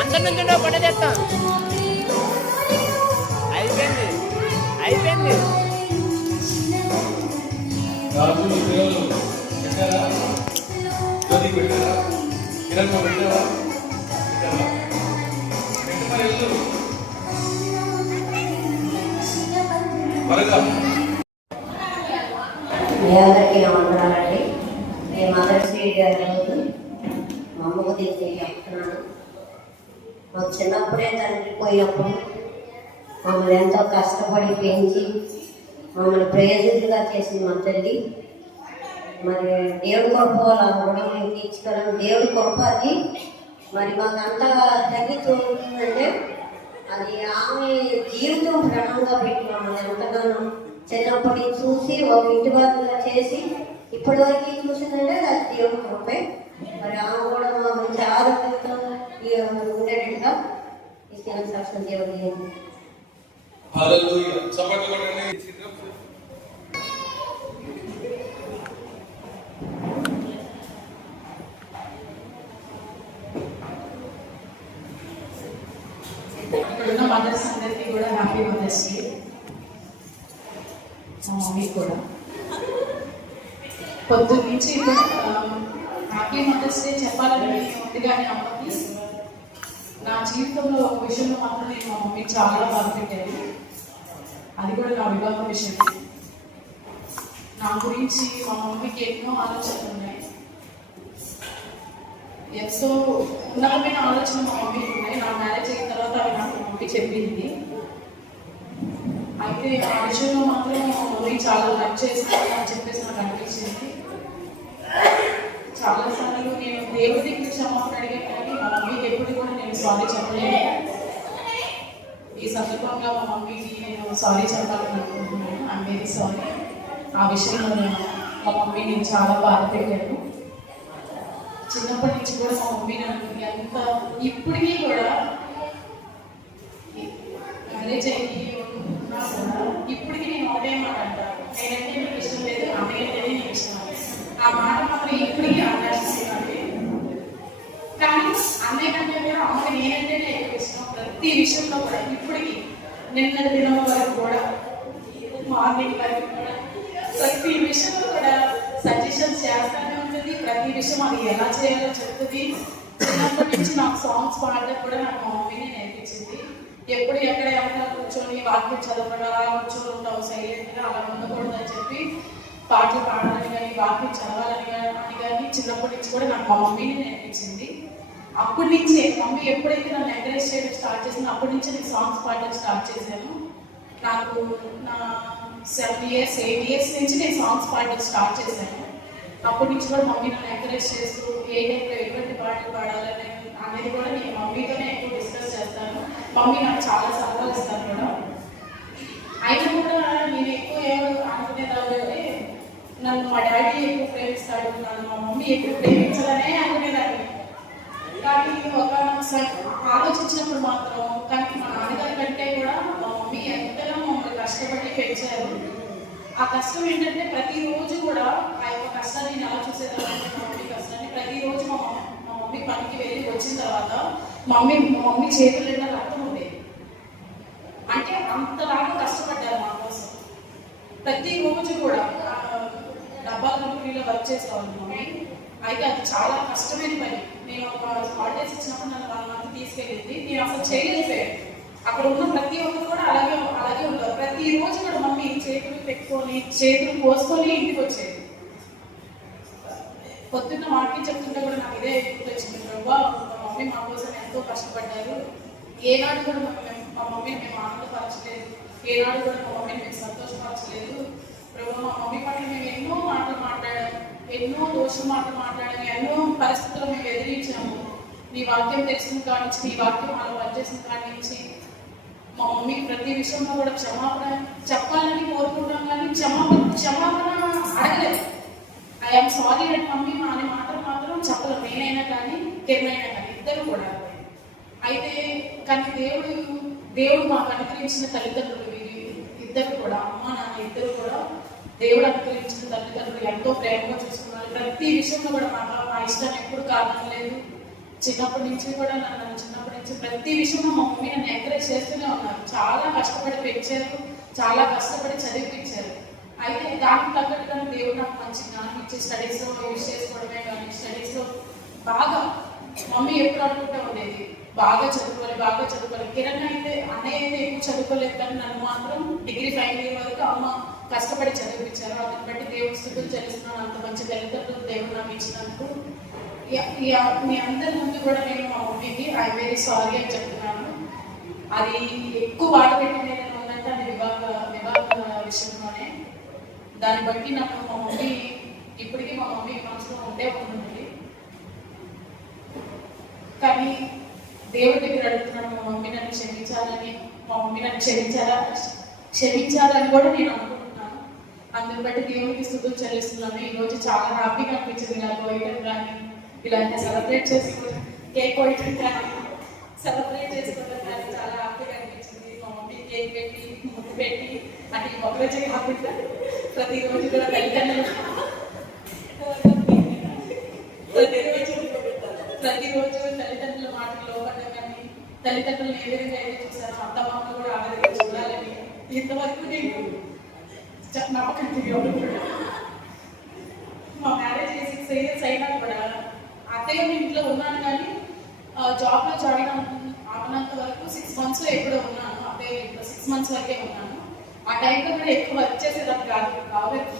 అందరి నుంచి పంట చేస్తాం అయిపోయింది అయిపోయింది. అందరికీ నమస్కారాలండి. నేను మదర్స్ డే రోజు మా అమ్మకు తీసి చెప్తున్నాను. మాకు చిన్నప్పుడే తండ్రి పోయినప్పుడు మమ్మల్ని ఎంతో కష్టపడి పెంచి మమ్మల్ని ప్రయోజకులుగా చేసింది మా తల్లి. మరి దేవుడి కృప కూడా మేము తీర్చుకోవడం దేవుడి కృప. అది మరి మాకు అంతా తగ్గిస్తుందంటే అది ఆమె జీవితం ప్రణంగా పెట్టి మమ్మల్ని ఎంతగానో చిన్నప్పటి చూసి ఒక ఇంటి బాధగా చేసి ఇప్పటి వరకు చూసిందంటే అది దేవుడి కృపే. మరి ఆమె కూడా మా మంచి ఆరోగ్యంతో ఉండేటట్టుగా ఇచ్చిన సాక్షి దేవుడి. ఇప్పుడున్న మదర్స్ అందరికీ కూడా హ్యాపీ మదర్స్ డే. మా మమ్మీ కూడా పొద్దున్న నుంచి హ్యాపీ మదర్స్ డే చెప్పాలని ఉంది. కానీ అమ్మకి నా జీవితంలో ఒక విషయంలో మాత్రం నేను మా మమ్మీ చాలా బాధపెట్టాను. అది కూడా నా వివాహ విషయం. నా గురించి మా మమ్మీకి ఎన్నో ఆలోచనలు ఉన్నాయి. ఎంతో ఉన్నతమైన ఆలోచన మా మమ్మీకి ఉన్నాయి. నా మ్యారేజ్ అయిన తర్వాత అవి నాకు మమ్మీ చెప్పింది. అయితే ఆ విషయంలో మాత్రం మా మమ్మీ చాలా లైక్ చేస్తుంది అని చెప్పేసి నాకు అనిపించింది. చాలాసార్లు నేను దేవుడి క్షమాపణ అడిగాను కానీ మా మమ్మీకి ఎప్పుడు కూడా నేను సారీ చెప్పలేదు. ఈ సందర్భంగా మా మమ్మీకి నేను సారీ చెప్పాలని అనుకుంటున్నాను. I'm very sorry. ఆ విషయంలో మా మమ్మీ నేను చాలా బాధ పెట్టాను. చిన్నప్పటి నుంచి కూడా మా మమ్మీ నన్ను ఎంత ఇప్పటికీ కూడా మ్యారేజ్ అయ్యి ఉన్నా కూడా ఇప్పటికీ నేను ఒకటే మాట అంటాను, నేనంటే నీకు ఇష్టం లేదు, అన్నయ్య అంటేనే నీకు ఇష్టం. ఆ మాట మాత్రం ఇప్పటికీ అన్నాడు. కానీ అన్నయ్య కంటే కూడా అమ్మకి నేనంటేనే ఎక్కువ ఇష్టం. ప్రతి విషయంలో కూడా ఇప్పటికీ నిన్నటి దినం వరకు కూడా మార్నింగ్ వరకు కూడా ప్రతి విషయంలో కూడా సజెషన్స్ చేస్తానే ఉంటుంది. ప్రతి విషయం అది ఎలా చేయాలో చెప్తుంది. చిన్నప్పటి నుంచి నాకు సాంగ్స్ పాడడం కూడా నాకు మా మమ్మీనే నేర్పించింది. ఎప్పుడు ఎక్కడ ఎవరైనా కూర్చొని వాక్యం చదవడం అలా కూర్చొని ఉంటావు సైలెంట్గా, అలా ఉండకూడదని చెప్పి పాటలు పాడాలని కానీ వాక్యం చదవాలని కానీ చిన్నప్పటి నుంచి కూడా నాకు మా మమ్మీనే నేర్పించింది. అప్పటి నుంచే మమ్మీ ఎప్పుడైతే నన్ను ఎంకరేజ్ చేయడం స్టార్ట్ చేసిందో అప్పటి నుంచి నేను సాంగ్స్ పాడడం స్టార్ట్ చేశాను. నాకు నా 7 years 8 years నుంచి నేను సాంగ్స్ పాడడం స్టార్ట్ చేశాను. అప్పటి నుంచి కూడా మమ్మీ నన్ను ఎంకరేజ్ చేస్తూ ఏ టైంలో ఎటువంటి పాటలు పాడాలని అనేది కూడా నేను మమ్మీతోనే ఎక్కువ డిస్కస్ చేస్తాను. మమ్మీ నాకు చాలా సలహాలు ఇస్తాను కూడా. అయినా కూడా నేను ఎక్కువ ఎవరు అనుకునేదాన్ని, నన్ను మా డాడీ ఎక్కువ ప్రేమిస్తాడు, నన్ను మా మమ్మీ ఎక్కువ ప్రేమించాలనే అనుకునేదాన్ని. కానీ ఒక ఆలోచించినప్పుడు మాత్రం కానీ మా నాన్నగారి కంటే కూడా మా మమ్మీ ఎంతగా మమ్మల్ని కష్టపడి పెంచారు. ఆ కష్టం ఏంటంటే ప్రతిరోజు కూడా ఆ యొక్క కష్టాన్ని నేను ఎలా చూసేదాన్ని, మా మమ్మీ కష్టాన్ని ప్రతిరోజు మా మమ్మీ పనికి వెళ్ళి వచ్చిన తర్వాత మా మమ్మీ చేతులు నిండా రక్తం ఉండేది. అంటే అంతలాగా కష్టపడ్డారు మా కోసం. ప్రతిరోజు కూడా డబ్బా కంపెనీలో వర్క్ చేసేవాళ్ళు మమ్మీ. అయితే అది చాలా కష్టమైన పని. నేను ఒక హాలిడేస్ ఇచ్చినప్పుడు నన్ను 1 month తీసుకెళ్ళింది. నేను అసలు చేయలేకపోయాను. అక్కడ ఉన్న ప్రతి ఒక్కరు కూడా అలాగే ఉంటారు. ప్రతిరోజు కూడా మమ్మీ చేతులు పెట్టుకొని చేతులు కోసుకొని ఇంటికి వచ్చేది. పొద్దున్న వాటికి చెప్తుంటే కూడా నాకు ఇదే గుర్తొచ్చింది. ప్రభా, మా మమ్మీ మా కోసం ఎంతో కష్టపడ్డారు. ఏనాడు కూడా మా మమ్మీని మేము ఆనందపరచలేదు, ఏనాడు కూడా మా మమ్మీని మేము సంతోషపరచలేదు. ప్రభా, మా మమ్మీ పట్ల మేము ఎన్నో మాటలు మాట్లాడాము, ఎన్నో దోషం మాటలు మాట్లాడాము, ఎన్నో పరిస్థితులు మేము ఎదిరించాము. నీ వాక్యం తెలిసిన కాడి నుంచి, నీ వాక్యం అలా పనిచేసిన కాడి నుంచి మా మమ్మీకి ప్రతి విషయంలో కూడా క్షమాపణ చెప్పాలని కోరుకుంటాం, కానీ క్షమాపణ అడగలేదు. ఐఎమ్ సారీ అండ్ మమ్మీ అనే మాటలు మాత్రం చెప్పలేదు. నేనైనా కానీ కెన్నైనా కానీ ఇద్దరు కూడా. అయితే కానీ దేవుడు మాకు అనుగ్రహించిన తల్లిదండ్రులు ఇద్దరు కూడా, అమ్మ నాన్న ఇద్దరు కూడా దేవుడు అనుగ్రహించిన తల్లిదండ్రులు ఎంతో ప్రేమగా చూసుకున్నారు. ప్రతి విషయంలో కూడా మా ఇష్టాన్ని ఎప్పుడు కారణం లేదు. చిన్నప్పటి నుంచి కూడా చిన్నప్పటి నుంచి ప్రతి విషయంలో మా మమ్మీ నన్ను ఎంకరేజ్ చేస్తూనే ఉన్నారు. చాలా కష్టపడి పెంచారు, చాలా కష్టపడి చదివించారు. అయితే దానికి తగ్గట్టుగా దేవుడు నాకు మంచి జ్ఞానం ఇచ్చి స్టడీస్లో యూజ్ చేసుకోవడమే కానీ స్టడీస్లో బాగా మమ్మీ ఎప్పుడు అనుకుంటూ ఉండేది, బాగా చదువుకోవాలి. కిరణ్ అయితే అన్నయ్య అయితే ఎక్కువ చదువుకోలేదు, కానీ నన్ను మాత్రం డిగ్రీ ఫైనల్ ఇయర్ వరకు అమ్మ కష్టపడి చదివించారు. దాన్ని బట్టి దేవుడు స్థుతులు చెల్లిస్తున్నాను. అంత మంచి తల్లిదండ్రులు దేవుడు నాకు ఇచ్చినందుకు. మీ అందరి ముందు కూడా నేను మా మమ్మీకి ఐ వెరీ సారీ అని చెప్తున్నాను. అది ఎక్కువ బాధ పెట్టింది ఏదైనా ఉందంటే అది వివాహ విషయంలోనే. దాన్ని బట్టి నాకు మా మమ్మీ ఇప్పటికీ మా మమ్మీ మనసులో ఉండే ఉంటుంది. కానీ దేవుడి దగ్గర అడుగుతున్నాను, మా మమ్మీ నన్ను క్షమించాలని కూడా నేను అనుకుంటున్నాను. అందుని బట్టి దేవుడికి స్తుతులు చెల్లిస్తున్నాను. ఈరోజు చాలా హ్యాపీగా అనిపించింది ఇలా కోయటం కానీ, ఇలాంటి సెలబ్రేట్ చేసుకోవడం, కేక్ కోయటం కానీ సెలబ్రేట్ చేసుకోవడం కానీ చాలా హ్యాపీగా అనిపించింది. మా మమ్మీ కేక్ పెట్టి ముద్దు పెట్టి అంటే ఒకరోజే కాకుండా ప్రతిరోజు కూడా ప్రతిరోజు తల్లిదండ్రుల మాటలు లోపడ్డం కానీ, తల్లిదండ్రులు ఏ విధంగా అయితే చూసారో అత్తమామలు కూడా ఆ విధంగా చూడాలని ఇంతవరకు నేను నమ్మకం తెలియదు. మా మ్యారేజ్ 6 years అయినా కూడా అత్తయ్య ఇంట్లో ఉన్నాను, కానీ జాబ్లో జాయిన్ అవ్వనంత వరకు 6 months ఎప్పుడో ఉన్నాను. అత్తయ్య ఇంట్లో 6 months వరకే ఉన్నాను. ఆ టైంలో కూడా ఎక్కువ వర్క్ చేసేదాన్ని కాదు.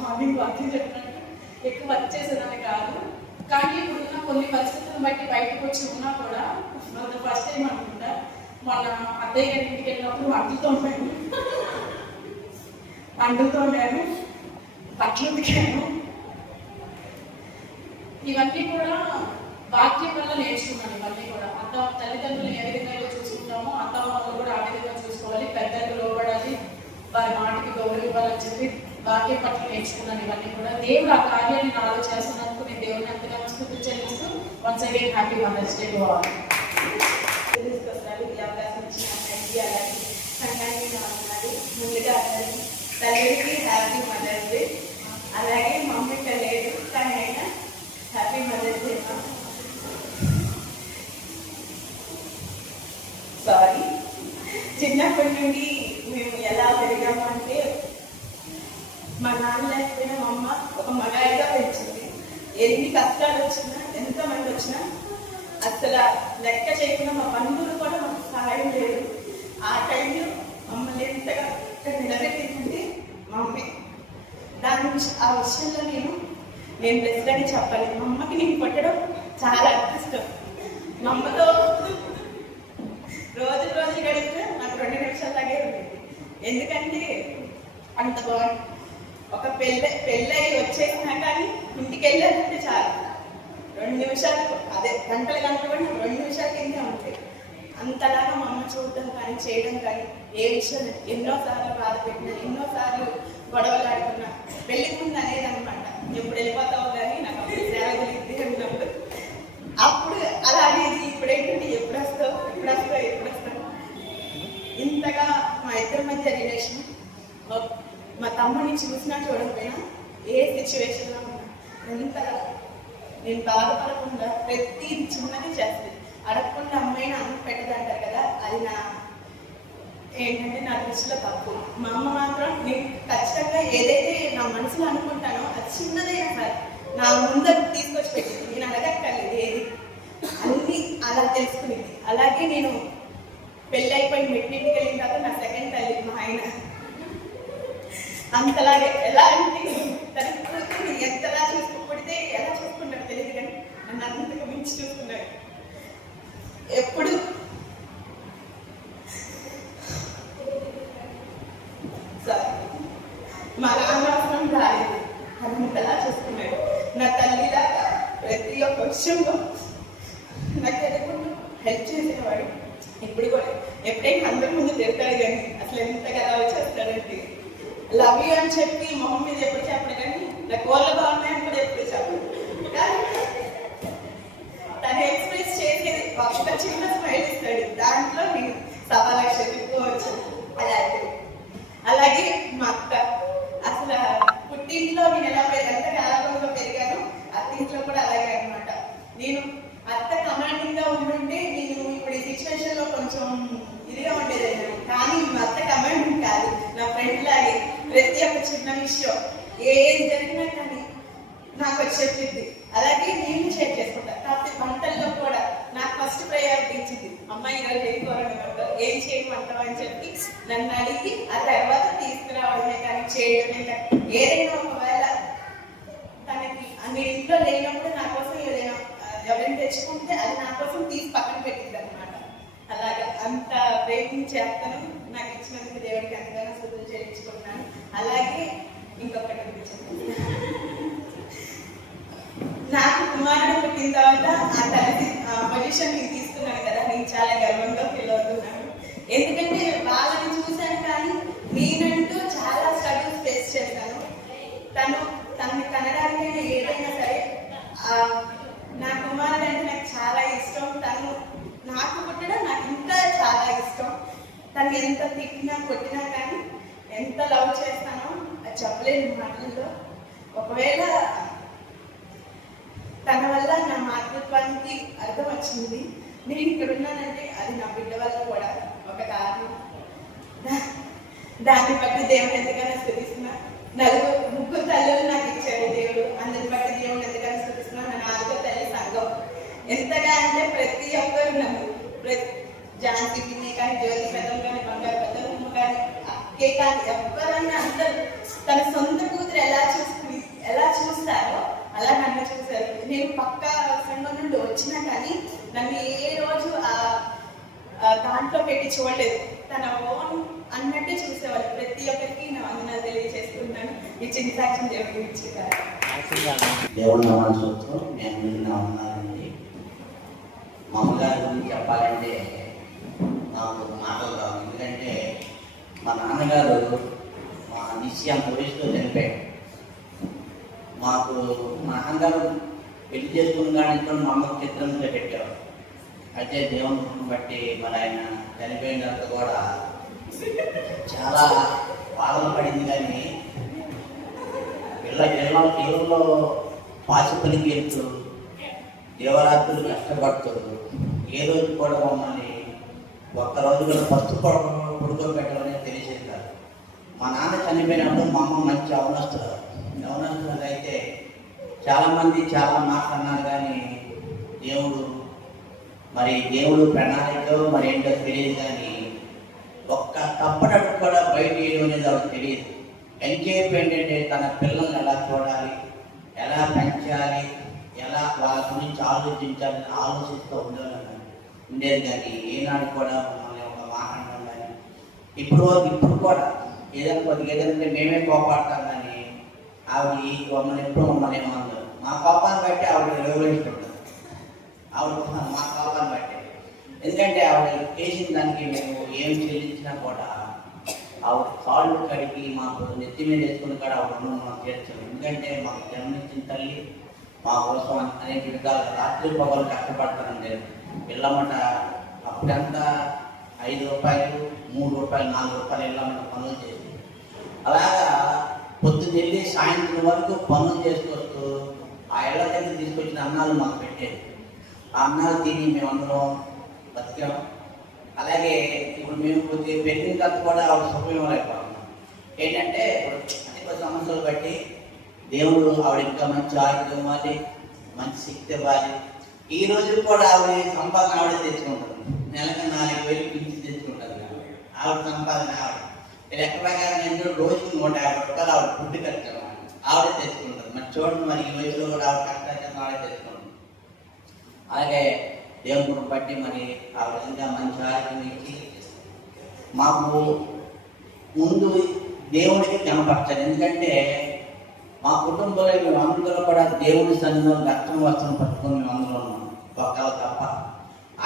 మార్నింగ్ వర్క్ చెప్పినట్టు ఎక్కువ వర్క్ చేసేదాన్ని కాదు. కానీ ఇప్పుడున్న కొన్ని పరిస్థితులను బట్టి బయటకు వచ్చి ఉన్నా కూడా ఫస్ట్ టైం అనుకుంటా మొన్న అత్తయ్య గారి ఇంటికి వెళ్ళినప్పుడు అంటుతో నేను బట్టలు ఉతికాను. ఇవన్నీ కూడా వాక్యం వల్ల నేర్చుకున్నాను. ఇవన్నీ కూడా తల్లిదండ్రులు ఏ విధంగా చూసుకుంటామో అత్త వాళ్ళు కూడా ఆ విధంగా చూసుకోవాలి, పెద్దలకు లోబడాలి, వారి మాటకి గౌరవం ఇవ్వాలని చెప్పి వాక్యం పట్ల నేర్చుకున్నాను. ఇవన్నీ కూడా దేవుడు ఆ కార్యాన్ని నాలో చేస్తున్నందుకు నేను దేవుడిని ఎంతగానో స్తుతులు చెల్లిస్తూ once again happy mother's day to all. ముందుగా తల్లికి హ్యాపీ మదర్స్ డే. అలాగే మమ్మీకి లేదు కానీ అయినా హ్యాపీ మదర్స్ డే. సారీ, చిన్నప్పటి నుండి మేము ఎలా పెరిగాము అంటే మా నాన్న లేకపోయినా మా అమ్మ ఒక మగాయిగా పెంచింది. ఎన్ని కష్టాలు వచ్చినా ఎంతమంది వచ్చినా అసలు లెక్క చేయకుండా మా బంధువులు కూడా మాకు సహాయం లేదు. ఆ టైంలో మమ్మల్ని ఎంతగా నిలబెట్టిందంటే మా అమ్మే. ఆ విషయంలో నేను బెస్ట్ అని చెప్పాలి. మా అమ్మకి నేను కొట్టడం చాలా ఇష్టం. మా అమ్మతో రోజు గడిపితే నాకు 2 నిమిషాలు లాగే ఉండేది. ఎందుకంటే అంత బాగుంది. ఒక పెళ్ళై వచ్చేసినా కానీ ఇంటికి వెళ్ళాలంటే చాలు 2 నిమిషాలు, అదే గంటలు కూడా 2 నిమిషాల కిందే ఉంటాయి. అంతలాగా మా అమ్మ చూడడం కానీ చేయడం కానీ ఏ విషయం ఎన్నోసార్లు బాధ పెట్టినా, ఎన్నోసార్లు గొడవలు ఆడుకున్నా. పెళ్లికి ముందు అనేది అనమాట, ఎప్పుడు వెళ్ళిపోతావు కానీ నాకు అప్పుడు సేవ కలిగింది అన్నప్పుడు అప్పుడు అలా అనేది. ఇప్పుడేంటంటే ఎప్పుడు వస్తావు. ఇంతగా మా ఇద్దరి మధ్య రిలేషన్, మా తమ్ముడిని చూసినా చూడకపోయినా ఏ సిచ్యువేషన్లో ఉన్నా ఎంతగా నేను బాధపడకుండా ప్రతి చిన్నది చేస్తుంది. అడగకుండా అమ్మాయిని అన్నం పెట్టదంటారు కదా, అది ఏంటంటే నా దృష్టిలో తప్పు. మా అమ్మ మాత్రం నేను ఖచ్చితంగా ఏదైతే నా మనసులో అనుకుంటానో అది చిన్నదైనా సరే నా ముందర తీసుకొచ్చి పెట్టింది. నేను అడగక్కర్లేదు ఏది, అన్నీ అలా తెలుసుకునేది. అలాగే నేను పెళ్ళి అయిపోయి మెట్టింటికి వెళ్ళిన తర్వాత నా సెకండ్ తల్లి మా ఆయన అంతలాగే. ఎలా అంటే తన కూతురు ఎంతలా చూసుకుపడితే ఎలా చూసుకుంటాడో తెలియదు కానీ నన్ను అంతగా మించి చూసుకున్నాడు. ఎప్పుడు మా నాన్న అవసరం రాలేదు, అంతలా చూసుకున్నాడు. నా తల్లిలా ప్రతి ఒక్క విషయంలో నాకు ఎదుగుంటూ హెల్ప్ చేసేవాడు. ఇప్పుడు కూడా ఎప్పుడైనా అందరి ముందు తిడతాడు కానీ అసలు ఎంతగా అలా వచ్చేస్తాడంటే లవ్ యూ అని చెప్పి మొహం మీద ఎప్పుడు చెప్పడు కానీ నా కోళ్ళ బాగున్నాయని కూడా ఎప్పుడు చెప్పడు. కానీ తను ఎక్స్ప్రెస్ చేసేది ఒక చిన్న స్మైల్ ఇస్తాడు, దాంట్లో నేను 1,00,000 చెప్పుకోవచ్చు. అలాగే మా అక్క అసలు పుట్టింట్లో నేను ఎంత గారాబంగా పెరిగానో అత్తింట్లో కూడా అలాగే అనమాట. నేను అత్త కమాండింగ్ గా ఉంటుంటే నేను ఇప్పుడు ఈ సిచ్యువేషన్ లో కొంచెం ఇదిగా ఉండేది. కానీ మా అత్త కమాండింగ్ కాదు, నా ఫ్రెండ్ లాగే ప్రతి ఒక్క చిన్న విషయం ఏది జరిగినా కానీ నాకు వచ్చి చెప్పింది. అలాగే నేను షేర్ చేసుకుంటాను. కాకపోతే వంటల్లో కూడా నాకు ఫస్ట్ ప్రయారిటీ ఇచ్చింది. అమ్మాయి ఈరోజు ఏం చేయమంటావు అని చెప్పి నన్ను అడిగి ఆ తర్వాత తీసుకురావడమే కానీ చేయడమే కానీ ఏదైనా ఒకవేళ తనకి నేను ఇంట్లో లేనప్పుడు నా కోసం ఏదైనా ఎవరైనా తెచ్చుకుంటే అది నా కోసం తీసి పక్కన పెట్టింది అనమాట. అలాగే అంత ప్రేమించేస్తాను. నాకు ఇచ్చినందుకు దేవుడికి ఎంతగానో స్తుతులు చెల్లించుకున్నాను. అలాగే ఇంకొకటి నాకు కుమారుడు పుట్టిన తర్వాత ఆ తల్లి పొజిషన్ నేను తీసుకున్నాను కదా, నేను చాలా గర్వంగా ఫీల్ అవుతున్నాను. ఎందుకంటే వాళ్ళని చూశాను కానీ నేనంటూ చాలా స్ట్రగుల్స్ ఫేస్ చేశాను. తనని కనడానికైనా ఏదైనా సరే నా కుమారుడు అంటే నాకు చాలా ఇష్టం. తను నాకు పుట్టడం నాకు ఇంకా చాలా ఇష్టం. తను ఎంత తిట్టినా కొట్టినా కానీ ఎంత లవ్ చేస్తానో అది చెప్పలేని మాటల్లో. ఒకవేళ తన వల్ల నా మాతృత్వానికి అర్థం వచ్చింది. నేను ఇక్కడ ఉన్నానంటే అది నా బిడ్డ వల్ల కూడా ఒక కారణం. దాన్ని బట్టి దేవుడు ఎంతగానో స్తుతిస్తున్నా. 3 తల్లులు నాకు ఇచ్చాడు దేవుడు, అందరిని బట్టి దేవుడు ఎంతగానో స్తుతిస్తున్నా. నా 4వ తల్లి సంఘం. ఎంతగా అంటే ప్రతి ఒక్కరు నన్ను ఝాన్సీ పిన్ని కానీ, జ్యోతి పెద్దలు కానీ, బంగారు పెద్దలు కానీ, అక్కే కానీ ఎవరన్నా అందరూ తన సొంత కూతురు ఎలా చూస్తారో అలా నన్ను చూశారు. నేను పక్కా సంఘం నుండి వచ్చినా కానీ నన్ను ఏ రోజు దాంట్లో పెట్టి చూడలేదు. తన ఓన్ అన్నట్టే చూసేవాళ్ళు. ప్రతి ఒక్కరికి నా వందనాలు తెలియజేసుకుంటాను. ఈ చిన్న సాక్ష్యం దేవుడికి ఇచ్చేదారు. దేవుడు నమ్మకం నేను నా ఉన్నానండి. మా అమ్మగారి గురించి చెప్పాలంటే నాకు మాటలు రావు. ఎందుకంటే మా నాన్నగారు మా నిశ్చయం పోలీసులో చనిపోయాడు. మాకు మా నాన్నగారు పెళ్లి చేసుకున్న కానీ మా అమ్మకు చిత్రంగా పెట్టారు. అయితే దేవుని బట్టి మరి ఆయన చనిపోయిన తర్వాత కూడా చాలా బాధలు పడింది. కానీ పిల్లల్లో పాచిపలికి వెళ్తూ దేవరాత్రులు కష్టపడుతుంది. ఏ రోజు కూడా మమ్మల్ని ఒక్కరోజు కూడా ఫస్ట్ పడుకోబెట్టాలని తెలిసేది కాదు. మా నాన్న చనిపోయినప్పుడు మా అమ్మ మంచి అవనస్తులు అయితే చాలామంది చాలా మాట్లాడినారు. కానీ దేవుడు ప్రణాళిక మరి ఏంటో తెలియదు. కానీ ఒక్క తప్పనట్టు కూడా బయట వేయడం అనేది వాళ్ళకి తెలియదు. ఎంతసేపు ఏంటంటే తన పిల్లల్ని ఎలా చూడాలి, ఎలా పెంచాలి, ఎలా వాళ్ళ గురించి ఆలోచించాలని ఆలోచిస్తూ ఉండేది. కానీ ఏనాడు కూడా మమ్మల్ని ఒక మాట అనడం కానీ ఇప్పుడు కూడా ఏదంటే మేమే కోపాడతాం కానీ ఆవిడ మమ్మల్ని ఎప్పుడు మమ్మల్ని ఏమన్నారు. మా కోపాన్ని బట్టి ఆవిడ రెవల్యూషన్ ఉంటుంది. ఆవిడ మా కోపాన్ని బట్టి, ఎందుకంటే ఆవిడ చేసిన దానికి మేము ఏం చెల్లించినా కూడా ఆవిడ కాళ్ళు కడిగి మాకు నెత్తి మీద వేసుకుని కూడా ఆవిడ మాకు చేర్చాము. ఎందుకంటే మాకు జన్మించిన తల్లి మా కోసం అనేక విధాలు రాత్రి పగలు కష్టపడతానండి. పిల్లమ్మట అప్పుడంతా 5 రూపాయలు, 3 రూపాయలు, 4 రూపాయలు ఇళ్ళమ్మట పనులు చేసి అలాగా పొద్దున్నెళ్ళి సాయంత్రం వరకు పనులు చేసుకొస్తూ ఆ ఇళ్ళ దగ్గర తీసుకొచ్చిన అన్నాలు మాకు పెట్టేది. ఆ అన్నాలు తిని మేమందరం బతికాం. అలాగే ఇప్పుడు మేము కొద్దిగా పెరిగిన తర్వాత కూడా ఆవిడ సుఖం అయిపోతున్నాం. ఏంటంటే అనేక సమస్యలు బట్టి దేవుడు ఆవిడ ఇంకా మంచి ఆరోగ్యం ఇవ్వాలి, మంచి శక్తి ఇవ్వాలి. ఈ రోజు కూడా ఆవిడ సంపాదన ఆవిడ తెచ్చుకుంటుంది. నెలకు 4,000 పిలిచి తెచ్చుకుంటుంది. ఆవిడ సంపాదన లెక్క ప్రకారం ఏంటో రోజుకి 150 రూపాయలు ఆవిడ ఫుడ్ ఖర్చు ఆవిడే తెచ్చుకుంటుంది. మరి చూడండి, మరి ఈ వయసులో కూడా ఆవిడ కష్టాన్ని ఆవిడే తెచ్చుకుంటుంది. అలాగే దేవుని బట్టి మరి ఆ విధంగా మంచి ఆరోగ్యం ఇచ్చి మాకు ముందు దేవుడికి కనపరచాలి. ఎందుకంటే మా కుటుంబంలో మేము అందరూ కూడా దేవుడి సన్నిధిలో రక్తం వస్త్రం పట్టుకొని మేము అందరూ ఉన్నాం. ఒక్కరు తప్ప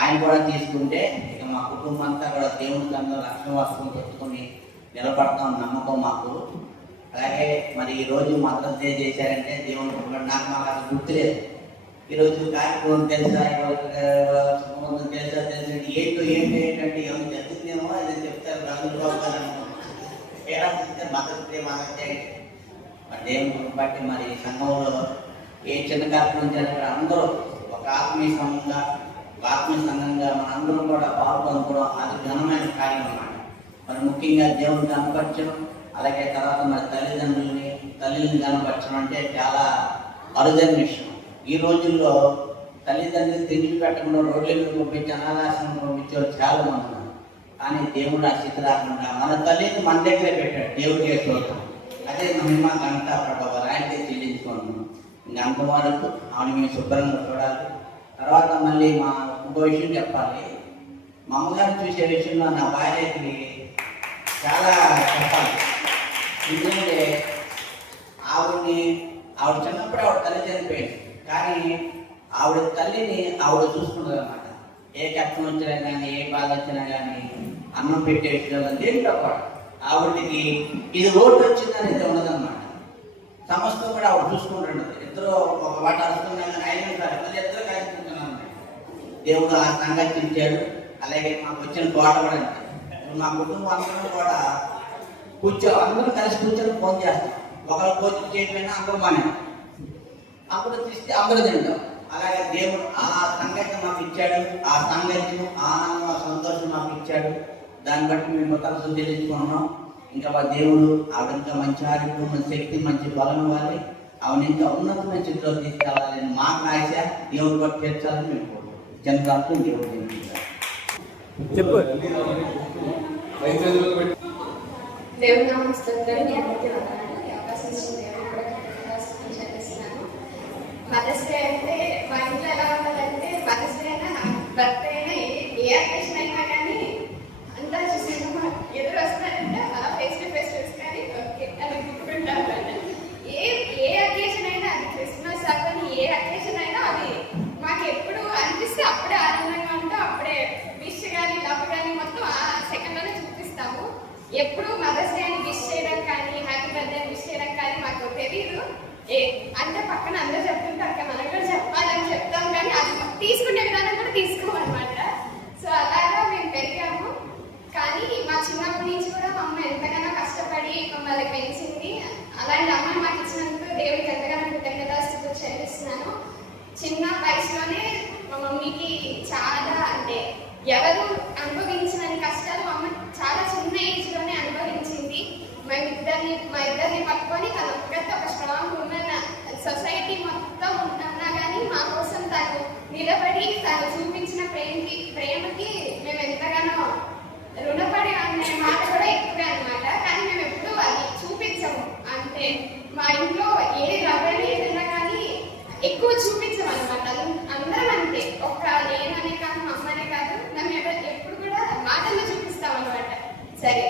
ఆయన కూడా తీసుకుంటే ఇక మా కుటుంబం అంతా కూడా దేవుడి సన్నిధిలో రక్తం వస్త్రం పట్టుకొని నిలబడతాం నమ్మకం మాకు. అలాగే మరి ఈరోజు మదర్స్ డే చేశారంటే దేవుని నాకు మాకు గుర్తులేదు. ఈరోజు కార్యక్రమం తెలుసా, శుభమంతం తెలుసా ఏంటంటే ఏమైనా జరుగుతుందేమో అది చెప్తారు. మదర్స్ డే దేవుని బట్టి మరి సంఘంలో ఏ చిన్న కార్యక్రమం చేయాలంటే అందరూ ఒక ఆత్మీయ సంఘంగా మనందరం కూడా పాల్గొనుకోవడం అది ఘనమైన కార్యం అన్నమాట. మరి ముఖ్యంగా దేవుని కనపరచడం, అలాగే తర్వాత మరి తల్లిని కనపరచడం అంటే చాలా అరుదైన విషయం. ఈ రోజుల్లో తల్లిదండ్రులు తిరిగి పెట్టకుండా రోడ్ల మీద పంపించి అనాథాశ్రమం పంపించేవారు చాలా మంది ఉన్నారు. కానీ దేవుడు ఆ స్థితి రాకుండా మన తల్లిని మన దగ్గరే పెట్టాడు. దేవుడు చేస్తూ అదే మహిమ ఘనత ప్రభావాలు ఆయనకే చెల్లించుకుంటున్నాం. ఇంకా అంతవరకు ఆవిడ మేము శుభ్రంగా చూడాలి. తర్వాత మళ్ళీ ఇంకో విషయం చెప్పాలి. మా అమ్మగారిని చూసే విషయంలో నా భార్యకి చాలా చెప్పాలి. ఎందుకంటే ఆవిడ చిన్నప్పుడు ఆవిడ తల్లి చనిపోయింది. కానీ ఆవిడ తల్లిని ఆవిడ చూసుకుంటుంది అన్నమాట. ఏ కష్టం వచ్చినా కానీ, ఏ బాధ వచ్చినా కానీ, అన్నం పెట్టే విషయంలో దేంట్లో కూడా ఆవిడకి ఇది లోటు వచ్చిందనేది ఉండదన్నమాట. సమస్తం కూడా ఆవిడ చూసుకుంటుండదు. ఇద్దరు ఒక వాట అరుస్తున్నా కానీ అయినా సరే మళ్ళీ ఇద్దరు కలిసికుంటున్నాను. దేవుడు ఆ సంగతి ఇచ్చాడు. అలాగే మాకు వచ్చిన తోట కూడా అంతే. మా కుటుంబం అందరం కూడా అందరూ కలిసి కూర్చొని ఫోన్ చేస్తాం. ఒకరు భోజనం చేయకపోయినా అందరూ మానే అప్పుడు తీస్తే అందరూ తింటాం. అలాగే దేవుడు ఆ సంగతి మాకు ఇచ్చాడు. ఆ సంగతి ఆనందం, ఆ సంతోషం మాకు ఇచ్చాడు. దాన్ని బట్టి మేము తరచు తెలుసుకున్నాం. ఇంకా మా దేవుడు ఆవిడ ఇంకా మంచి ఆరోగ్యం, మంచి శక్తి, మంచి బలం ఇవ్వాలి. ఆవిడ ఇంకా ఉన్నతమైన స్థితిలో తీసుకెళ్ళాలని మాకు ఆశ. దేవుడు బట్టి తీర్చాలని మేము కోరుకుంటాం. జనరాత్రి దేవుడు చెప్పు. దేవుని నామస్తున్నారు. మీ అందరికీ వందనాలు. ఈ అవకాశం ఇచ్చిన దేవుడు కూడా చెల్లిస్తున్నాను. మదర్స్ డే అంటే మా ఇంట్లో ఎలా ఉంటుందంటే, మదర్స్ డే అయినా నా బర్త్ అయినా ఏ అకేషన్ అయినా కానీ అంతా సినిమా ఎదురు వస్తున్నారంటే అలా ఫేస్ టు ఫేస్ చూసుకొని ఓకే అని గుర్తుకుంటాను. ఏ అకేషన్ అయినా, అది క్రిస్మస్ అవ్వని ఏ అకేషన్ అయినా అది మాకు ఎప్పుడు అనిపిస్తే అప్పుడే ఆనందంగా ఉంటాం. అప్పుడే విష్ కానీ లవ్ కానీ మొత్తం ఆ సెకండ్లోనే చూపిస్తాము. ఎప్పుడు మదర్స్ డే అని విష్ చేయడం కానీ, హ్యాపీ బర్త్డే అని విష్ చేయడం కానీ మాకు తెలియదు. అంటే పక్కన అందరూ చెప్తుంటే అక్కడ మనం కూడా చెప్పాలని చెప్తాం, కానీ అది తీసుకునే విధానం కూడా తీసుకోమన్నమాట. సో అలాగా మేము పెరిగాము. కానీ మా చిన్నప్పటి నుంచి కూడా మా అమ్మ ఎంతగానో కష్టపడి మమ్మల్ని పెంచింది. అలాంటి అమ్మని మాకు ఇచ్చినందుకు దేవుడికి ఎంతగానో కృతజ్ఞతాస్తుతులు చెల్లిస్తున్నాను. చిన్న వయసులోనే మా మమ్మీకి చాలా అంటే ఎవరు అనుభవించిన కష్టాలు మా అమ్మ చాలా చిన్న ఏజ్లోనే అనుభవించింది. మా ఇద్దరిని పట్టుకొని తన ఒక్కరితో ఒక స్ట్రాంగ్ ఉమెన్ సొసైటీ మొత్తం ఉన్నా కానీ మా కోసం తను నిలబడి తను చూపించిన ప్రేమకి మేము ఎంతగానో రుణపడి అనే మాట కూడా ఎక్కువే అనమాట. కానీ మేము ఎప్పుడు అది చూపించము. అంటే మా ఇంట్లో ఏ రవ్వని ఏదైనా కానీ ఎక్కువ చూపించము అనమాట. అందరం అంతే, ఒక్క నేననే కాదు, మా అమ్మనే కాదు, మేము ఎప్పుడు కూడా మాటల్లో చూపిస్తాం అనమాట. సరే.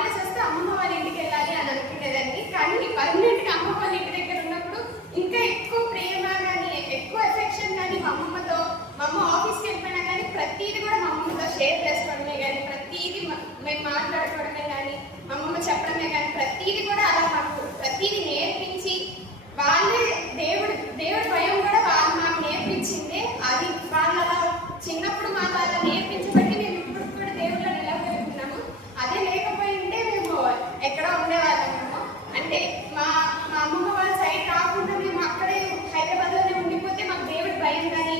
హాలిడేస్ వస్తే అమ్మమ్మ వాళ్ళ ఇంటికి వెళ్ళాలి అని అనుకునేదాన్ని. కానీ పర్మనెంట్గా అమ్మమ్మ వాళ్ళ ఇంటి దగ్గర ఉన్నప్పుడు ఇంకా ఎక్కువ ప్రేమ కానీ ఎక్కువ ఎఫెక్షన్ కానీ మా అమ్మమ్మతో, మా అమ్మ ఆఫీస్కి వెళ్ళిపోయినా కానీ ప్రతిదీ కూడా మా అమ్మమ్మతో షేర్ చేసుకోవడమే కానీ, ప్రతిదీ మేము మాట్లాడుకోవడమే కానీ, మా అమ్మమ్మ చెప్పడమే కానీ ప్రతిదీ కూడా అలా మాకు ప్రతిదీ నేర్పించి వాళ్ళే దేవుడి భయం కూడా వాళ్ళు మాకు నేర్పించిందే. అది వాళ్ళ చిన్నప్పుడు మాకు అలా నేర్పించబట్టి మేము ఇప్పుడు కూడా దేవుళ్ళని నిలబెడుతున్నాము. అదే లేకపోయి ఉంటే మేము ఎక్కడో ఉండేవాళ్ళము. అంటే మా అమ్మమ్మ వాళ్ళ సైడ్ కాకుండా మేము అక్కడే హైదరాబాద్లోనే ఉండిపోతే మాకు దేవుడి భయం కానీ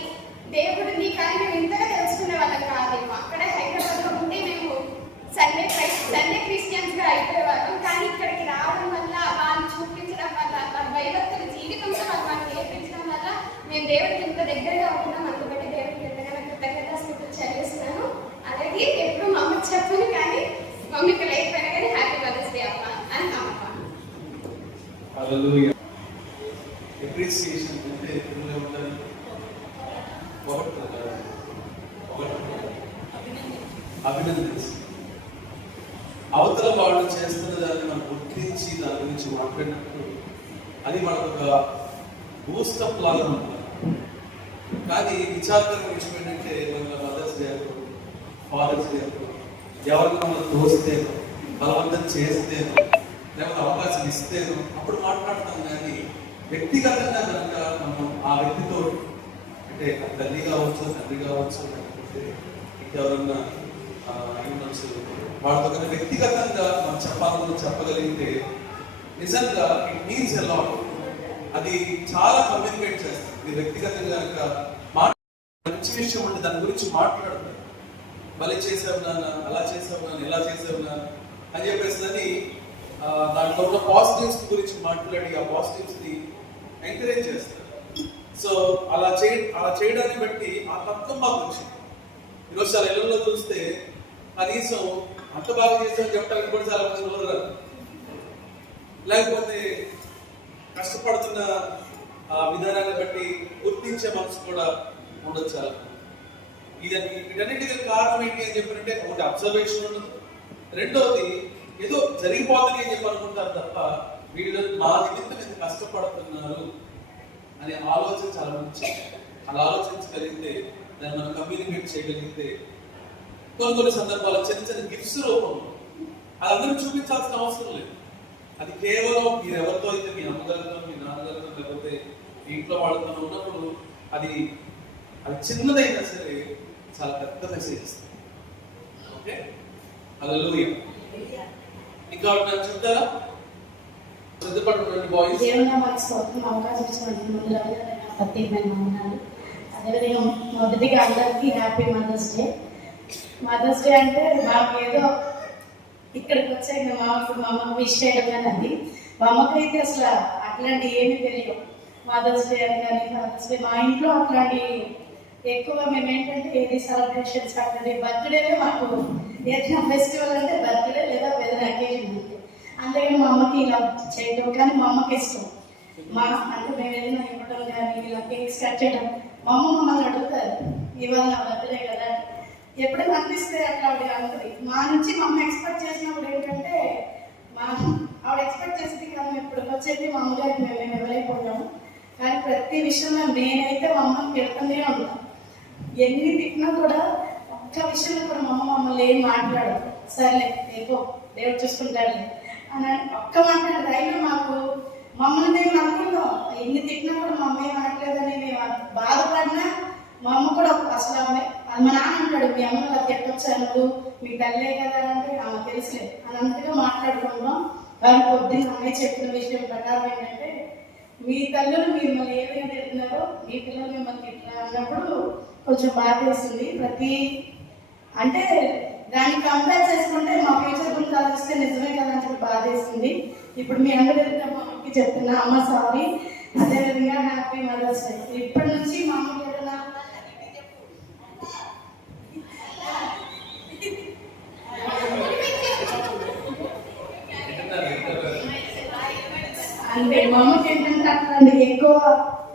దేవుడిని కానీ మేము ఇంతగా తెలుసుకునే వాళ్ళం కాదేమో. అక్కడే హైదరాబాద్లో ఉంటే మేము సండే క్రిస్టియన్స్గా అయిపోయేవాళ్ళం. కానీ ఇక్కడికి రావడం వల్ల వాళ్ళు చూపించడం వల్ల వాళ్ళ భయభక్తుల జీవితంలో వాళ్ళు మాకు నేర్పించడం వల్ల మేము దేవుడికి ఇంత దగ్గరగా ఉంటున్నాం. అందుబట్టి దేవుడికి ఎంతగానో కృతజ్ఞతాస్తుతులు చెల్లిస్తున్నాను. అలాగే ఎప్పుడు మా అమ్మకి చెప్పను కానీ మమ్మీకి లేకపోయినా కానీ హ్యాపీ మదర్స్ డే అమ్మ అని మా అమ్మ. హల్లెలూయా. అప్రిసియేషన్ అంటే ఎట్లా ఉండాలి? అభినందించి అవతల వాళ్ళు చేస్తున్న దాన్ని మనం గుర్తించి దాని గురించి మాట్లాడినప్పుడు అది మనకు ఒక బూస్టప్ లాగా ఉంటుంది. కానీ విచారకరమైన విషయం ఏంటంటే మన మదర్స్ డే ఫాదర్స్ డే ఎవరికి మనం తోస్తేనో బలవంతం చేస్తేనో లేకపోతే అవకాశం ఇస్తేనో అప్పుడు మాట్లాడతాం. కానీ వ్యక్తిగతంగా కనుక మనం ఆ వ్యక్తితో అంటే తల్లి కావచ్చు, తండ్రి కావచ్చు, లేకపోతే ఇంకెవరన్నా హ్యూమన్స్ వాళ్ళతో కనుక వ్యక్తిగతంగా మనం చెప్పాలని చెప్పగలిగితే నిజంగా ఇట్ మీన్స్ ఎలా అది చాలా కమ్యూనికేట్ చేస్తుంది. మీరు వ్యక్తిగతంగా కనుక మంచి విషయం ఉంటే దాని గురించి మాట్లాడతారు. భలే చేసావు నాన్న, అలా చేసావు నాన్న, ఇలా చేసావు నాన్న అని చెప్పేసి అని దాంట్లో ఉన్న పాజిటివ్స్ గురించి మాట్లాడి ఆ పాజిటివ్స్ ని ఎంకరేజ్ చేస్తారు. సో అలా చేయడాన్ని బట్టి ఆ తత్వం మాకు వచ్చింది. ఈరోజు చాలా ఇళ్లలో చూస్తే కనీసం అంత బాగా చేసామని చెప్పడానికి కూడా చాలా మంది నోరు, లేకపోతే కష్టపడుతున్న విధానాన్ని బట్టి గుర్తించే మనసు కూడా ఉండొచ్చు చాలా. వీటన్నిటికీ కారణం ఏంటి అని చెప్పారంటే ఒకటి అబ్జర్వేషన్ ఉండదు, రెండోది ఏదో జరిగిపోతుంది అని చెప్పి అనుకుంటారు తప్ప వీళ్ళు మా నిమిత్తం ఎంత కష్టపడుతున్నారు అనే ఆలోచన చాలా మంచి. అలా ఆలోచించగలిగితే దాన్ని మనం కమ్యూనికేట్ చేయగలిగితే కొన్ని సందర్భాల్లో చిన్న చిన్న గిఫ్ట్స్ రూపంలో అది అందరూ చూపించాల్సిన అవసరం లేదు. అది కేవలం మీరు ఎవరితో అయితే మీ అమ్మగారితో, మీ నాన్నగారితో, లేకపోతే మీ ఇంట్లో వాళ్ళతో ఉన్నప్పుడు అది చిన్నదైనా సరే చాలా పెద్ద మెసేజ్ ఇస్తుంది. ఓకే, హల్లెలూయా. ఇంకా నన్ను చెప్తారా? సిద్ధపడుతున్న బాయ్స్ అవకాశం ఇచ్చినందుకు ప్రత్యేకమైన వందనాలు. అదేవిధంగా మొదటిగా అందరికీ happy mother's day. Mother's day అంటే మాకు ఏదో ఇక్కడికి వచ్చాక మా అమ్మకు విష్ చేయడం కానీ అది మా అమ్మకైతే అసలు అట్లాంటి ఏమీ తెలియదు. మదర్స్ డే అని కానీ ఫాదర్స్ డే మా ఇంట్లో అట్లాంటి ఎక్కువ మేము ఏంటంటే ఏది సెలబ్రేషన్స్ అట్లాంటి బర్త్డేనే మాకు ఏదైనా ఫెస్టివల్ అంటే బర్త్డే లేదా ఏదైనా అకేషన్ అంటే అందుకని మా అమ్మకి ఇలా చేయడం కానీ మా అమ్మకి ఇష్టం. అంటే మేము ఏదైనా ఇవ్వడం కానీ ఇలా కేక్స్ కట్ చేయడం మా అమ్మ మమ్మల్ని అడుగుతారు, ఇవాళ నా బర్త్డే కదా ఎప్పుడైనా అనిపిస్తే అట్లా అనుకుని మా నుంచి మా అమ్మ ఎక్స్పెక్ట్ చేసినప్పుడు ఏంటంటే ఆవిడ ఎక్స్పెక్ట్ చేసేది కానీ ఇప్పుడు వచ్చేది మా అమ్మగారికి మేము ఇవ్వలేకపోయాము. కానీ ప్రతి విషయంలో నేనైతే మా అమ్మని తిడుతూనే ఉంటాను. ఎన్ని తిట్టినా కూడా ఒక్క విషయంలో కూడా మా అమ్మ మమ్మల్ని ఏం మాట్లాడదు. సర్లే రేపో దేవుడు చూసుకుంటాడులే అని ఒక్క మాట్లాడదు. అయినా మాకు మమ్మల్ని మేము అనుకుంటాం ఎన్ని తిట్టినా కూడా మా అమ్మ ఏం అనట్లేదని మేము బాధపడినా మా అమ్మ కూడా అసలు మా నాన్న అంటాడు, మీ అమ్మ అలా తిట్టొచ్చాను మీ తల్లే కదా అంటే ఆమె తెలుసులే అని అంతగా మాట్లాడుకుంటాం. కానీ పొద్దున్న అమ్మాయి చెప్పిన విషయం ప్రకారం ఏంటంటే మీ తల్లులు మిమ్మల్ని ఏదైనా తిడుతున్నారో మీ పిల్లలు మిమ్మల్ని తిట్టినా అన్నప్పుడు కొంచెం బాధ వేస్తుంది. అంటే దాన్ని కంపేర్ చేసుకుంటే మా ఫ్యూచర్ గురించి ఆలోచిస్తే నిజమే కదా అని చెప్పి బాధ వేస్తుంది. ఇప్పుడు మీ అందరూ మా అమ్మకి చెప్తున్నా, అమ్మ సారీ. అదేవిధంగా హ్యాపీ మదర్స్ డే. ఇప్పటి నుంచి మా అమ్మకి ఏదైనా అంటే మా అమ్మకి ఏంటంటే అట్లాంటి ఎక్కువ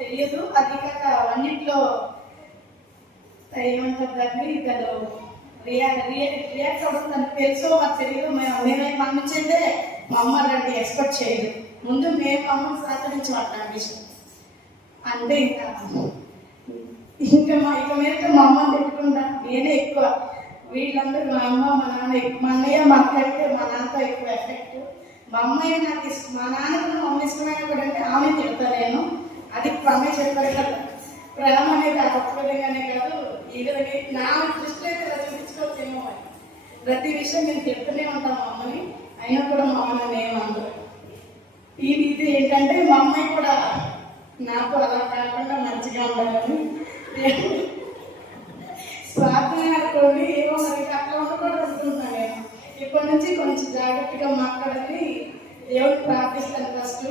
తెలియదు. అది కాక అన్నింటిలో ఏమంటారు దాన్ని రియాక్ట్ అవ్వడం తనకు తెలుసు మాకు తెలియదు. మేమే మన నుంచి అయితే మా అమ్మ అలాంటి ఎక్స్పెక్ట్ చేయదు. ముందు మేము మా అమ్మని సహకరించాం అట్లాంటి విషయం. అంటే ఇంకా ఇక మీద మా అమ్మని తిట్టుకుంటా నేనే ఎక్కువ. వీళ్ళందరూ మా అమ్మ మా నాన్న మా అన్నయ్య మా అక్క అయితే మా నాన్నతో ఎక్కువ ఎఫెక్ట్. మా అమ్మాయి నాకు ఇష్టం, మా నాన్నకు మా అమ్మ ఇష్టమైన కూడా అంటే ఆమె తిడతా నేను. అది అమ్మాయి చెప్పారు కదా, ప్రేమ అనేది ఆ ఒక్క విధంగానే కాదు ఈ విధంగా నా దృష్టిలో అయితే ఇలా చూపించుకోవచ్చేమో. ప్రతి విషయం నేను చెప్తూనే ఉంటాను మా అమ్మని, అయినా కూడా మా అమ్మని ఏమందరు. ఇది ఏంటంటే మా అమ్మాయి కూడా నాకు అలా కాకుండా మంచిగా ఉండాలని స్వార్థంగా అనుకోండి, ఏమో మరి అట్లా ఉండకూడదు అనుకుంటున్నాను నేను. ఇప్పటి నుంచి కొంచెం జాగ్రత్తగా మాట్లాడాలని దేవుడికి ప్రార్థిస్తాను ఫస్ట్.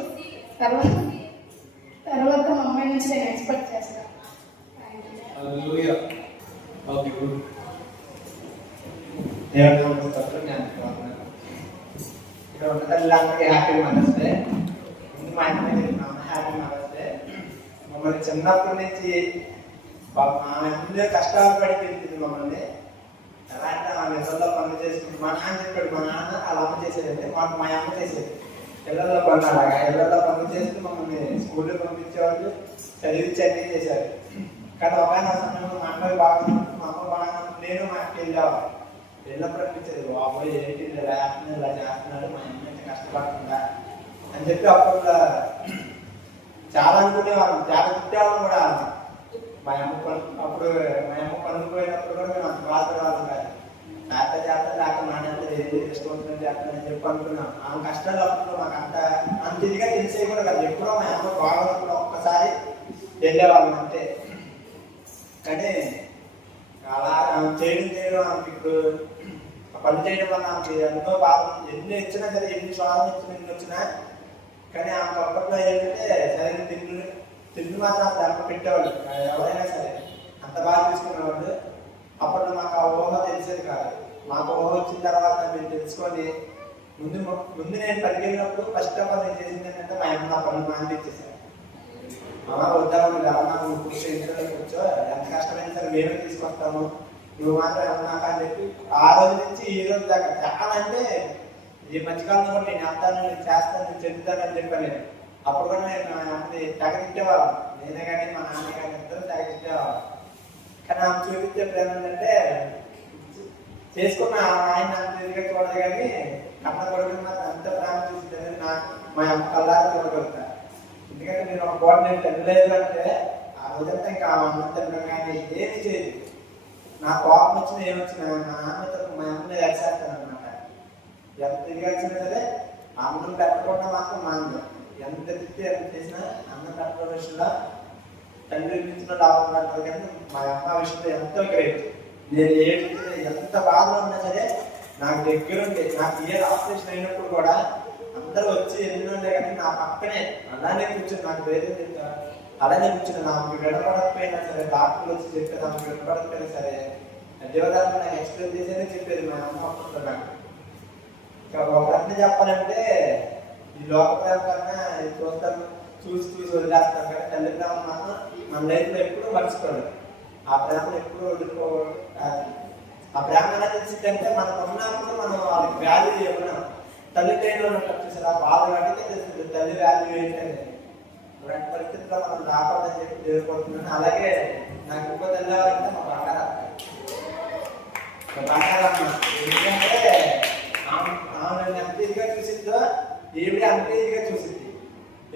తర్వాత మా అమ్మాయి నుంచి నేను ఎక్స్పెక్ట్ చేస్తాను. ఇక్కడ ఉన్న తల్లిదండ్రులకి హ్యాపీ మదర్స్ డే. ముందు మా అమ్మ చెప్తున్నాను హ్యాపీ మదర్స్ డే. మమ్మల్ని చిన్నప్పటి నుంచి మా అమ్మే కష్టాలు పడి పెంచింది మమ్మల్ని. ఎలా అంటే మా నిజంలో పనులు చేసుకుంది. మా నాన్న చెప్పాడు, మా నాన్న వాళ్ళ అమ్మ చేసేదంటే మాకు మా అమ్మ చేసేది. ఇళ్లలో పనులు అలాగా ఇళ్లలో పనులు చేస్తూ మమ్మల్ని స్కూల్లో పంపించేవాళ్ళు, చదివించి అన్నీ చేశారు. కానీ ఒకవేళ సమయంలో మా అమ్మాయి బాగా మా అమ్మ బాగా నేను మా అక్క వెళ్ళేవాళ్ళు. వెళ్ళినప్పుడు అనిపించేది బాబోయ్ ఏంటి ఇలా చేస్తున్నారు మా అమ్మ అయితే కష్టపడుతుందా అని చెప్పి అప్పుడు చాలా అనుకునేవాళ్ళం, చాలా తిట్టేవాళ్ళం కూడా. మా అమ్మ అప్పుడు మా అమ్మ పనుకుపోయినప్పుడు కూడా మేము అంత బాధపడేవాళ్ళం కాదు. చేత లేక మానేంత ఏది ఇష్టమవుతుందని చేస్తానని చెప్పి అనుకున్నాం. ఆమె కష్టాలు అప్పుడు మాకు అంత ఇదిగా తెలిసేవి కూడా కాదు. ఎప్పుడో మా అమ్మ బాగున్నప్పుడు ఒక్కసారి వెళ్ళేవాళ్ళం అంతే. కానీ అలా చేయడం ఆమెకి ఇప్పుడు పని చేయడం వల్ల ఆమెకి ఎంతో బాధ. ఎన్ని ఇచ్చినా సరే, ఎన్ని స్వాదం ఎన్ని వచ్చినా కానీ ఆమెకు అప్పట్లో ఏంటంటే సరైన తిండి మాత్రం అంత అమ్మ పెట్టేవాళ్ళు. ఎవరైనా సరే అంత బాగా తీసుకునేవాళ్ళు. అప్పట్లో మాకు ఆ ఊహ తెలిసేది కాదు. మాకు ఊహ వచ్చిన తర్వాత మేము తెలుసుకొని ముందు నేను పరిగెళ్ళినప్పుడు ఫస్ట్ ఆఫ్ ఆల్ నేను చేసింది ఏంటంటే మా అమ్మ నా పనులు మానిపించేసాను. వద్దాము ఎవరన్నా నువ్వు కూర్చో, ఇంట్లో కూర్చో, ఎంత కష్టమైనా సరే మేమే తీసుకొస్తాము, నువ్వు మాత్రం ఏమన్నాక అని చెప్పి ఆ రోజు నుంచి ఈ రోజు దాకా చాలా అంటే ఈ మధ్యకాలంలో కూడా నేను వెళ్తాను, నేను చేస్తాను, నేను చెప్తానని చెప్పాను. నేను అప్పుడు కూడా నేను అమ్మని తెగతిట్టేవాళ్ళం. నేనే కానీ మా నాన్న కానీ ఇద్దరు తెగతిట్టేవాళ్ళం. కానీ ఆమె చూపించే ప్రేమ ఏంటంటే చేసుకున్న ఆయన అంత ఇదిగా చూడదు కానీ కన్న కొడుకు మాత్రం అంత ప్రేమ చూసిందని నాకు మా అమ్మ కల్లారా చూడగలుగుతాను. ఎందుకంటే నేను ఒక పూట నేను తినలేదు అంటే ఆ రోజంతా ఇంకా అన్నం తినడం కానీ ఏమి చేయదు. నా కోపం వచ్చినా ఏమొచ్చినా మా నాన్నతో మా అమ్మని ఎక్సేస్తాను అనమాట. ఎంత ఇదిగా వచ్చినా సరే అన్నం పెట్టకుండా మాత్రం మా అన్న ఎంత తిట్టి ఎంత చేసినా అన్నం పెట్టడం విషయంలో తండ్రి మించిన లాభం అంటారు. కానీ మా అమ్మ విషయంలో ఎంతో గ్రేట్. నేను ఎంత బాధలో ఉన్నా సరే నాకు దగ్గరుండి నాకు ఏ ఆపరేషన్ అయినప్పుడు కూడా అందరూ వచ్చి ఎన్నుండే కానీ నా పక్కనే అలానే కూర్చొని నాకు వేరే చెప్తారు. అలానే కూర్చొని నాకు విడపడకపోయినా సరే డాక్టర్లు వచ్చి చెప్పేది నాకు విడపడకపోయినా సరే దేవదాన్ని నాకు ఎక్స్ప్లెయిన్ చేసేదే చెప్పేది మా అమ్మ అప్పుడు నాకు. ఇంకా ఒక రకంగా చెప్పాలంటే ఈ లోక ప్రేమ కన్నా చూస్తాను చూసి వదిలేస్తాను. కానీ తల్లి ప్రేమ మాత్రం మన లైఫ్లో ఎప్పుడూ మర్చిపోలేదు. ఆ ప్రేమను ఎప్పుడూ వదులుకోవడం కాదు. ఆ ప్రేమ ఎలా తెలిసిందంటే మనకు ఉన్నప్పుడు మనం వాళ్ళకి వాల్యూ ఇవ్వడం. తల్లి ట్రైన్లో చూసారు ఆ బాధ అడిగితే తెలుస్తుంది తల్లి వాల్యూ ఏంటంటే. ఇలాంటి పరిస్థితుల్లో మనం రాకూడదని చెప్పి దేవుడుకుంటున్నాను. అలాగే నాకు ఇంకో తెల్లవారంటే మా బంగారమ్మ. ఎందుకంటే ఆమె ఎంత ఇదిగా చూసిందో ఏమి అంత ఇదిగా చూసింది.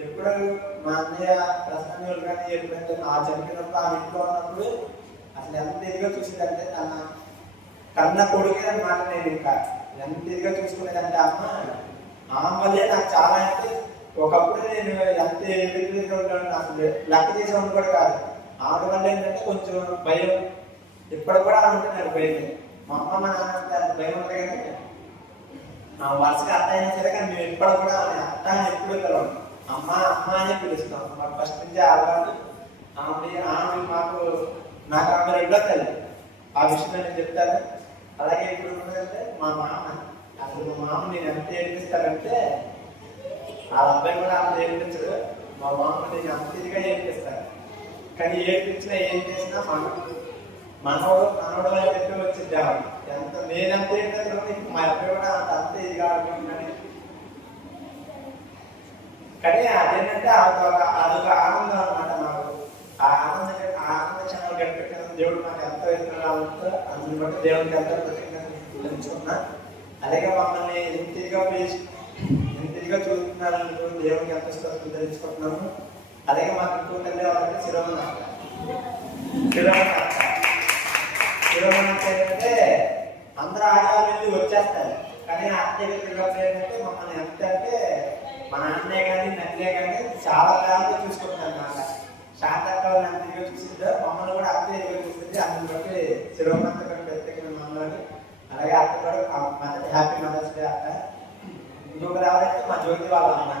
ఎప్పుడు మా అన్నయ్య ప్రసన్నలు కానీ ఎప్పుడైతే ఆ చనిపోయినప్పుడు ఆ ఇంట్లో ఉన్నప్పుడు అసలు ఎంత ఇదిగా చూసిందంటే తన కన్న కొడుకే అని మాట నేను ఇంకా ఎంత ఇదిగా చూసుకునేదంటే అమ్మ వల్లే నాకు చాలా అంటే ఒకప్పుడు నేను ఎంత ఎదురుగా ఉంటాను అసలు లెక్క చేసేవాడు కూడా కాదు. ఆమె వల్ల ఏంటంటే కొంచెం భయం ఇప్పుడు కూడా అనుకుంటే నాకు భయం. మా అమ్మ మా నాన్న అంత భయం ఉంటాయి కానీ ఆ వరుసగా అత్త అయినా సరే కానీ మేము ఎప్పుడు కూడా అత్త అని ఎప్పుడు పిలవం, అమ్మ అమ్మ అనే పిలుస్తాం. మాకు ఫస్ట్ నుంచి అలవాటు. ఆమె మాకు నాకు ఆమె రెండో తల్లి. ఆ విషయం నేను చెప్తాను. అలాగే ఇప్పుడు ఉన్నదంటే మా మామ, అసలు మా మామ నేను ఎంత ఏడిపిస్తానంటే ఆ అబ్బాయి కూడా అంత ఏడిపించడు. మా మామ నేను అంత ఇదిగా ఏడిపిస్తాను. కానీ ఏడిపించినా ఏం చేసినా మనోడు అని చెప్పి వచ్చింది దేవుడు ఎంత నేనంతే మా అబ్బాయి కూడా అంత ఇదిగా అనుకుంటున్నాను. కానీ అదేంటంటే అదొక ఆనందం అనమాట. నాకు ఆ ఆనంద క్షణాలు గడిపెట్టాను దేవుడు మాకు ఎంతో ఇస్తున్నాడు. అందుని బట్టి దేవుడికి ఎంతో కృతజ్ఞతలున్నా. అలాగే మమ్మల్ని ఇంటిగా చూస్తున్నారనుకో దేవుడికి ఎంతో స్తోత్రం తెలుసుకుంటున్నాము. అలాగే మాకు ఇంకో తల్లి వాళ్ళంటే శిరోమణ ఏంటంటే అందరూ ఆడవాళ్ళు వెళ్ళి వచ్చేస్తారు. కానీ అత్తయ్య తిరగడం ఏంటంటే మమ్మల్ని ఎంత అంటే మా నాన్నే కానీ నన్నే కానీ చాలా కాలంగా చూసుకుంటున్నాను అన్నమాట. శాంతక్క వాళ్ళని అంతగా చూసిందో మమ్మల్ని కూడా అత్తయ్య చూస్తుంది. అందుని బట్టి శిరోమంత కూడా ప్రత్యేకమైన మమ్మల్ని. అలాగే అత్త కూడా హ్యాపీ మదర్స్ డే అత్త. ఇంకొకరు ఎవరైతే మా జ్యోతి వాళ్ళ అమ్మ.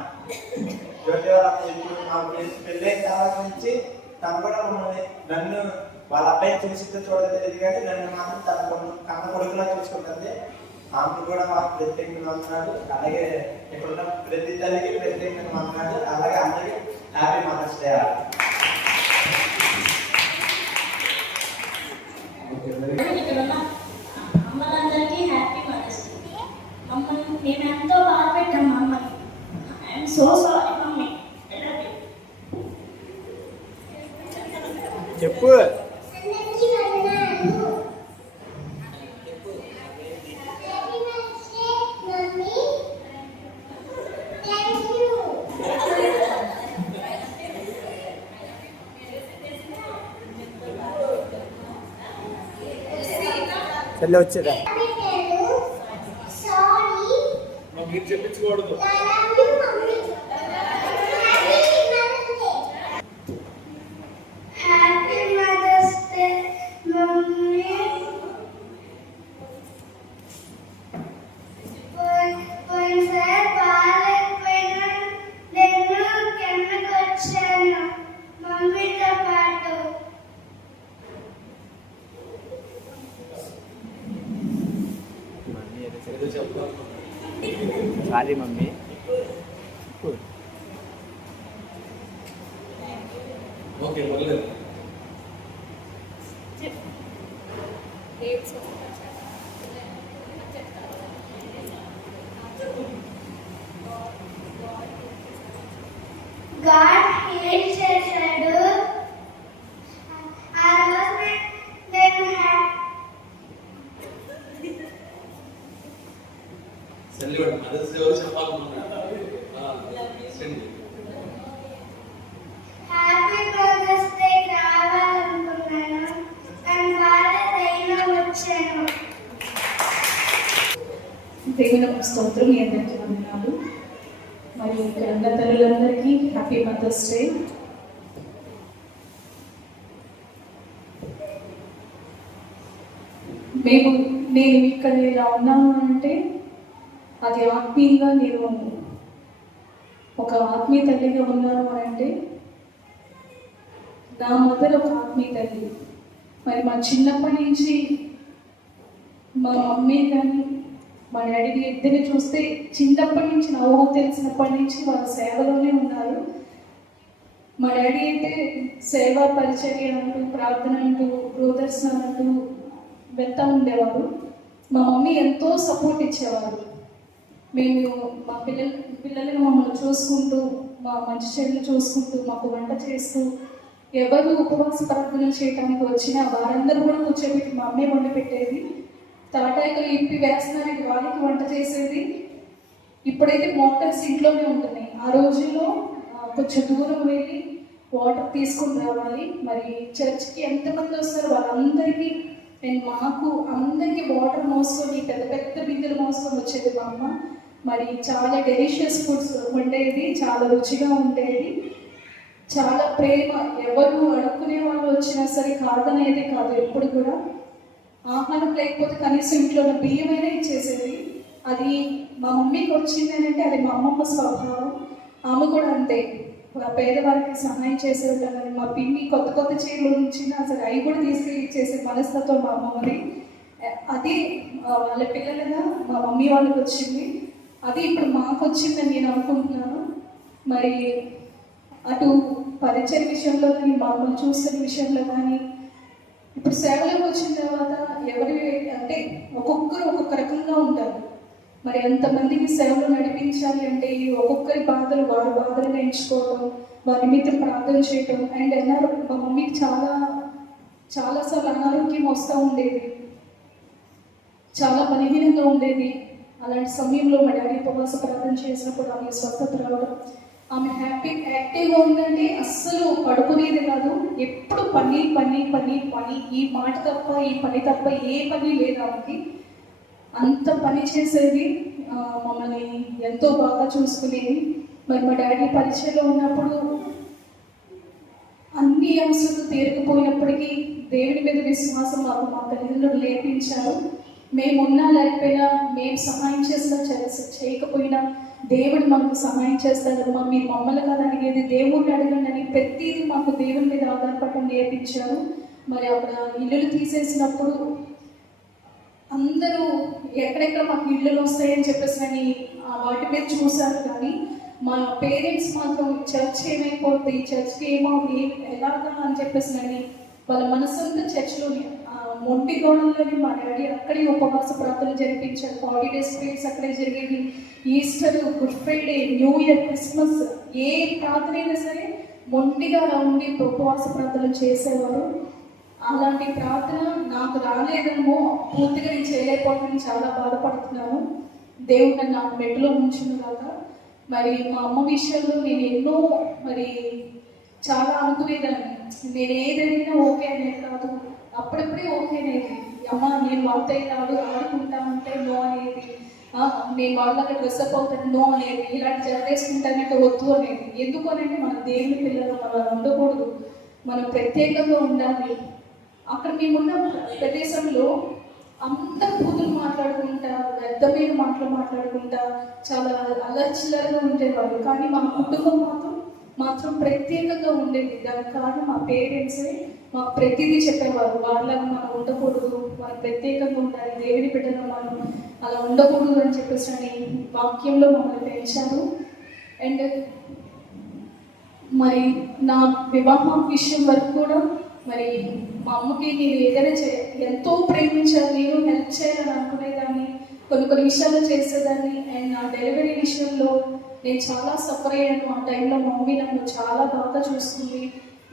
జ్యోతి వాళ్ళ అమ్మ ఇప్పుడు మాకు పెళ్ళైన తర్వాత నుంచి తను కూడా మమ్మల్ని నన్ను వాళ్ళ అబ్బాయిని చూసిందో చూడలేదు కానీ నన్ను మాత్రం తన కన్న కొడుకులా చూసుకుంటుంది. ఆమె కూడా మాకు ప్రత్యేకంగా ఉన్నాడు. అలాగే ఇప్పుడున్న ప్రతి తల్లికి ప్రత్యేకంగా ఉన్నాడు. అలాగే అందరికీ హ్యాపీ మదర్స్ డే. అమ్మలందరికీ హ్యాపీ మదర్స్ డే. మమ్మల్ని మేము ఎంతో బాధ పెట్టాం మమ్మల్ని. I'm so sorry mummy. చెప్పు. చెల్లి వచ్చేదా మీరు చెప్పించకూడదు. Happy mother's day mummy. పోయినసారి బాగాలేకపోయినా నేను కిందకు వచ్చాను మమ్మీతో పాటు. ఏదో చెప్తాను. Sorry mummy. ఓకే పర్లేదు. గాడ్ హీల్ చేశాడు. ఆ రోజు నేను సెల్లి మదర్స్ డే చెప్పాలనుకున్నా. హ్యాపీ మదర్స్ డే కావాలనుకున్నాను కానీ వాళ్ళ దైన వచ్చాను. దేవుని స్తోత్రం. మీ అందరికీ వందనాలు. మరియు ఇక్కడ తల్లులందరికీ హ్యాపీ మదర్స్ డే. నేను ఇక్కడ ఇలా ఉన్నాను అంటే అది ఆత్మీయంగా నేను ఒక ఆత్మీయ తల్లిగా ఉన్నాను అంటే నా మదర్ ఒక ఆత్మీయ తల్లి. మరి మా చిన్నప్పటి నుంచి మా మమ్మీ కానీ మా డాడీని ఇద్దరిని చూస్తే చిన్నప్పటి నుంచి నా ఊహ తెలిసినప్పటి నుంచి వాళ్ళ సేవలోనే ఉన్నారు. మా డాడీ అయితే సేవా పరిచర్య అంటూ ప్రార్థన అంటూ గృహదర్శనం అంటూ వెళ్తూ ఉండేవారు. మా మమ్మీ ఎంతో సపోర్ట్ ఇచ్చేవారు. మేము మా పిల్లలను మమ్మల్ని చూసుకుంటూ మా మంచి చెడులు చూసుకుంటూ మాకు వంట చేస్తూ ఎవరు ఉపవాస ప్రార్థన చేయడానికి వచ్చినా వారందరూ కూడా కూర్చోబెట్టి మా అమ్మే వండి పెట్టేది. తాటాకులు ఇంపి వేస్తున్నానికి వాళ్ళకి వంట చేసేది. ఇప్పుడైతే మోటార్స్ ఇంట్లోనే ఉంటున్నాయి. ఆ రోజుల్లో కొంచెం దూరం వెళ్ళి వాటర్ తీసుకుని రావాలి. మరి చర్చ్కి ఎంతమంది వస్తారో వాళ్ళందరికీ మాకు అందరికీ వాటర్ మోసుకొని పెద్ద పెద్ద బిందెలు మోసుకొని వచ్చేది మా అమ్మ. మరి చాలా డెలిషియస్ ఫుడ్స్ వండేది, చాలా రుచిగా ఉండేది, చాలా ప్రేమ. ఎవరు అడుక్కునే వాళ్ళు వచ్చినా సరే కాదనేది కాదు. ఎప్పుడు కూడా ఆహారం లేకపోతే కనీసం ఇంట్లో ఉన్న బియ్యమైనా ఇచ్చేసేది. అది మా మమ్మీకి వచ్చింది అని అంటే అది మా అమ్మమ్మ స్వభావం. ఆమె కూడా అంతే, పేదవారికి సహాయం చేసేవాళ్ళని. మా పిన్ని కొత్త కొత్త చీరలు ఉంచినా అసలు అవి కూడా తీసుకెళ్ళి ఇచ్చేసే మనస్తత్వం మా అమ్మమ్మది. అది వాళ్ళ పిల్లలుగా మా మమ్మీ వాళ్ళకి వచ్చింది. అది ఇప్పుడు మాకు వచ్చిందని నేను అనుకుంటున్నాను. మరి అటు పరిచయ విషయంలో కానీ మమ్మల్ని చూస్తున్న విషయంలో కానీ ఇప్పుడు సేవలకు వచ్చిన తర్వాత ఎవరి ఒక్కొక్కరు ఒక్కొక్క రకంగా ఉంటారు. మరి ఎంతమందికి సేవలు నడిపించాలి అంటే ఈ ఒక్కొక్కరి బాధలు వారి బాధలుగా ఎంచుకోవడం, వారి నిమిత్తం ప్రార్థన చేయడం. అండ్ మా మమ్మీకి చాలాసార్లు అనారోగ్యం వస్తూ ఉండేది, చాలా బలహీనంగా ఉండేది. అలాంటి సమయంలో మా డాడీ ఉపవాస ప్రార్థన చేసినప్పుడు ఆమె స్వస్థత రావడం, ఆమె యాక్టివ్గా ఉందంటే అస్సలు పడుకునేది కాదు. ఎప్పుడు పని పని పని పని, ఈ మాట తప్ప ఈ పని తప్ప ఏ పని లేదు ఆమెకి. అంత పని చేసేది, మమ్మల్ని ఎంతో బాగా చూసుకునేది. మరి మా డాడీ పరిచయంలో ఉన్నప్పుడు అన్ని అంశాలు తీరకపోయినప్పటికీ దేవుని మీద విశ్వాసం మాకు మా తల్లిదండ్రులు నేర్పించారు. మేమున్నా లేకపోయినా, మేము సహాయం చేసినా చేయకపోయినా దేవుడు మాకు సహాయం చేస్తాడమ్మా, మీరు మమ్మల్ని కదా అడిగేది, దేవుడిని అడగండి అని ప్రతిదీ మాకు దేవుని మీద ఆధారపడటం నేర్పించారు. మరి అక్కడ ఇల్లులు తీసేసినప్పుడు అందరూ ఎక్కడెక్కడ మాకు ఇల్లులు వస్తాయని చెప్పేసి అని వాటి మీద చూశారు. కానీ మా పేరెంట్స్ మాత్రం చర్చ్ ఏమైపోతుంది, చర్చ్కి ఎలాగా అని చెప్పేసి అని వాళ్ళ మనసంతా చర్చ్లోనే, మొంటి గోడల్లోనే మా డాడీ అక్కడే ఉపవాస ప్రార్థనలు జరిపించారు. 40 days ప్రేయర్స్ అక్కడే జరిగేది. Easter, good Friday, new year, Christmas, ఏ ప్రార్థన అయినా సరే మొండిగా అలా ఉండి ఉపవాస ప్రార్థనలు చేసేవారు. అలాంటి ప్రార్థన నాకు రాలేదేమో, పూర్తిగా నేను చేయలేకపోవడానికి చాలా బాధపడుతున్నాను. దేవుడు నన్ను నాకు మెట్టులో ఉంచునుగాక. మరి మా అమ్మ విషయంలో నేను ఎన్నో చాలా అనుకునేదాన్ని. నేను ఏదైనా ఓకే అనేది కాదు, అప్పుడప్పుడే ఓకే అనేది. అమ్మ నేను వాళ్ళతో ఆడుకుంటానంటే నో అనేది, నేను వాళ్ళకి డ్రెస్అప్ అవుతాను నో అనేది, ఇలాంటి జరగేసుకుంటానంటే వద్దు అనేది. ఎందుకు అనేది మన దేవుని పిల్లలు మనం ఉండకూడదు, మనం ప్రత్యేకంగా ఉండాలి. అక్కడ మేమున్న ప్రదేశంలో అందరు కూతురు మాట్లాడుకుంటా, వ్యర్థమైన మాటలు మాట్లాడుకుంటా, చాలా అల్లర్చిల్లరగా ఉండేవాళ్ళు. కానీ మా కుటుంబం మాత్రం ప్రత్యేకంగా ఉండేది. దానికి కారణం మా పేరెంట్సే మాకు ప్రతిదీ చెప్పేవారు. వాళ్ళని మనం ఉండకూడదు, మనం ప్రత్యేకంగా ఉండాలి, దేవుని బిడ్డగా మనం అలా ఉండకూడదు అని చెప్పేసి అని వాక్యంలో మమ్మల్ని పెంచారు. అండ్ మరి నా వివాహం విషయం వరకు కూడా మరి మా అమ్మకి నేను ఏదైనా ఎంతో ప్రేమించాను, నేను హెల్ప్ చేయాలని అనుకునేదాన్ని, కొన్ని విషయాలు చేసేదాన్ని. అండ్ నా డెలివరీ విషయంలో నేను చాలా సఫర్ అయ్యాను. ఆ టైంలో మా మమ్మీ నన్ను చాలా బాగా చూసుకుంది.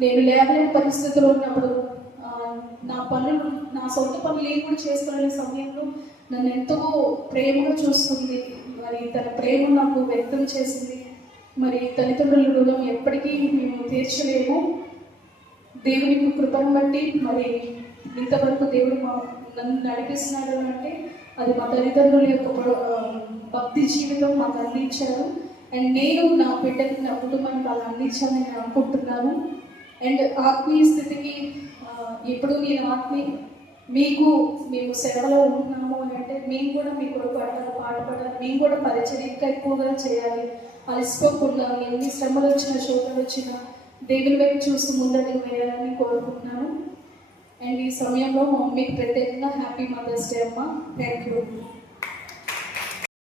నేను లేవలేని పరిస్థితులు ఉన్నప్పుడు నా సొంత పనులు ఏం కూడా చేసుకోలేని సమయంలో నన్ను ఎంతో ప్రేమగా చూసుకుంది. మరి తన ప్రేమ నాకు వ్యక్తం చేసింది. మరి తల్లిదండ్రుల రుణం ఎప్పటికీ మేము తీర్చలేము. దేవుని కృపను బట్టి మరి ఇంతవరకు దేవుడు నన్ను నడిపిస్తున్నాడు అంటే అది మా తల్లిదండ్రుల యొక్క భక్తి జీవితం మాకు అందించారు. అండ్ నేను నా బిడ్డకి, నా కుటుంబానికి అలా అందించాలని నేను అనుకుంటున్నాను. అండ్ ఆత్మీయ స్థితికి ఇప్పుడు నేను మేము సేవలో ఉంటున్నాము అని అంటే మేము కూడా మీ కొరకు పాటుపడాలి, మేము కూడా పరిచయం ఇంకా ఎక్కువగా చేయాలి. అలసిపోకుండా ఎన్ని శ్రమలు వచ్చినా, శోధనలు వచ్చినా దేవుని వైపు చూస్తూ ముందడుగు వేయాలని కోరుకుంటున్నాను. అండ్ ఈ సమయంలో మా మమ్మీకి ప్రత్యేకంగా హ్యాపీ మదర్స్ డే అమ్మ. Thank you.